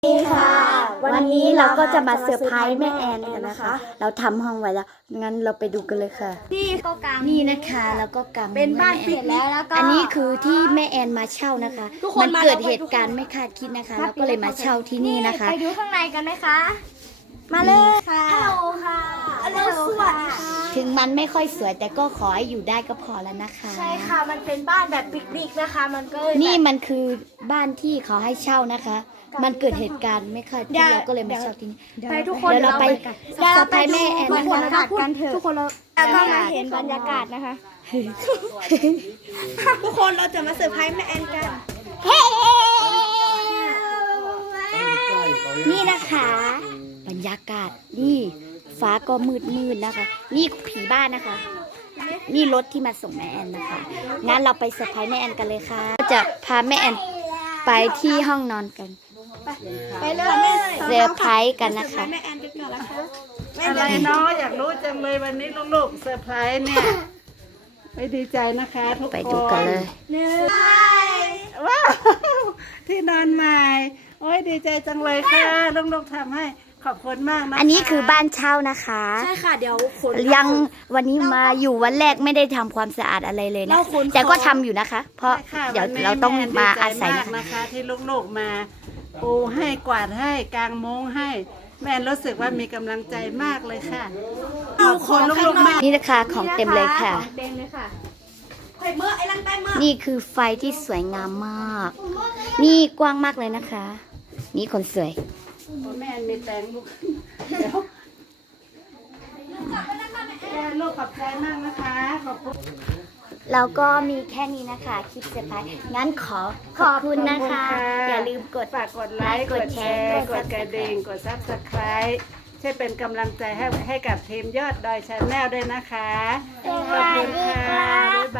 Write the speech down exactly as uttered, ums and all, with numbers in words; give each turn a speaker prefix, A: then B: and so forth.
A: สวัสดีค่ะวันนี้เราก็จะมาเซอร์ไพรส์แม่แอนกันนะคะ เราทำห้องไว้แล้วงั้นเราไปดูกันเลยค่ะ
B: ที่ก็กลาง
A: นี่นะคะแล้วก็กาง
B: เป็นบ้าน
A: แม่
B: ปิดแล้วแล้วก็
A: อันนี้คือที่แม่แอนมาเช่านะคะ
B: ทุกคน
A: มัน
B: มา
A: เกิด
B: แล้ว
A: เหตุการณ์ไม่คาดคิดนะคะเราก็เลยมาเช่าที่นี่นะคะ
B: ไปดูข้างในกันไหมคะ มาเลยค่ะฮัลโหลค่ะฮัลโหลสวัสดีค่ะ
A: ถึงมันไม่ค่อยสวยแต่ก็ขอให้อยู่ได้ก็พอแล้วนะคะ
B: ใช่ค่ะมันเป็นบ้านแบบปิกนิกนะคะ มันก็เลย
A: นี่มันคือบ้านที่เขาให้เช่านะคะ มันเกิดเหตุการณ์ไม่คาดคิดเราก็เลยมาเช่าที่นี่
B: ไปทุกคน
A: เดี๋ยวเราไป
B: เดี๋ยวเราไป
A: เซอร์ไพรส์แม่แอน
B: ทุกคน
A: นะคะ
B: กันเถอะทุกคนเราแล้วก็มาเห็นบรรยากาศนะคะ ทุกคนเราจะมาเซอร์ไพรส์แม่แอนกัน
A: นี่นะคะ บรรยากาศนี่ฟ้าก็มืดมืดนะคะ นี่ผีบ้านนะคะ นี่รถที่มาส่งแม่แอนนะคะงั้นเราไปเซอร์ไพรส์แม่แอนกันเลยค่ะจะพาแม่แอนไปที่ห้องนอนกัน
B: ไปเลย
A: เซอร์ไพรส์กันนะคะ
B: แม่แอนกันก่อนละคะ
C: อะไรเนาะอยากรู้จังเลยวันนี้ลูกๆเซอร์ไพรส์เนี่ยไปดีใจนะคะทุกคน
A: ไปดูกันเลย
B: หนึ่ง
C: ว้าวที่นอนใหม่โอ้ยดีใจจังเลยค่ะลูกๆทำให้ขอบคุณมากนะคะ
A: อันนี้คือบ้านเช่านะคะ
B: ใช่ค่ะเดี๋ยวขน
A: ยังวันนี้มาอยู่วันแรกไม่ได้ทำความสะอาดอะไรเลยนะ
B: เราขนของ
A: แต่ก็ทำอยู่นะคะ เพราะ
C: ใช่ค่ะ
A: เดี๋ยว
C: วันนี้
A: เราต้อง
C: แ
A: มา
C: ดีใจ
A: อาศัย
C: มาก
A: นะคะ
C: นะคะ ที่ลูกๆมาปูให้กวาดให้กางมุ้งให้ แม่รู้สึกว่ามีกำลังใจมากเลยค่ะขอบคุณลูกๆมาก
A: นี่นะคะของเต็มเลยค่ะ
B: ของเต็มเลยค่ะไข่เมื่อไอ้ลันไต้เมื่อ
A: นี่คือไฟที่สวยงามมาก นี่กว้างมากเลยนะคะ นี่คนสวย
C: แม่มีแตงลูกเดี๋ยวแม่ลูกขอบใจมากนะคะขอบคุณ
A: แล้วก็มีแค่นี้นะคะ คลิปเซอร์ไพรส์งั้นขอขอบคุณนะคะ อย่าลืมกด
C: ฝากกดไลค์กดแชร์กดกระดิ่งกดซับสไครต์ช่วยเป็นกำลังใจให้ให้กับทีมยอดดอยชาแนลด้วยนะคะขอบคุณค่ะบ๊าย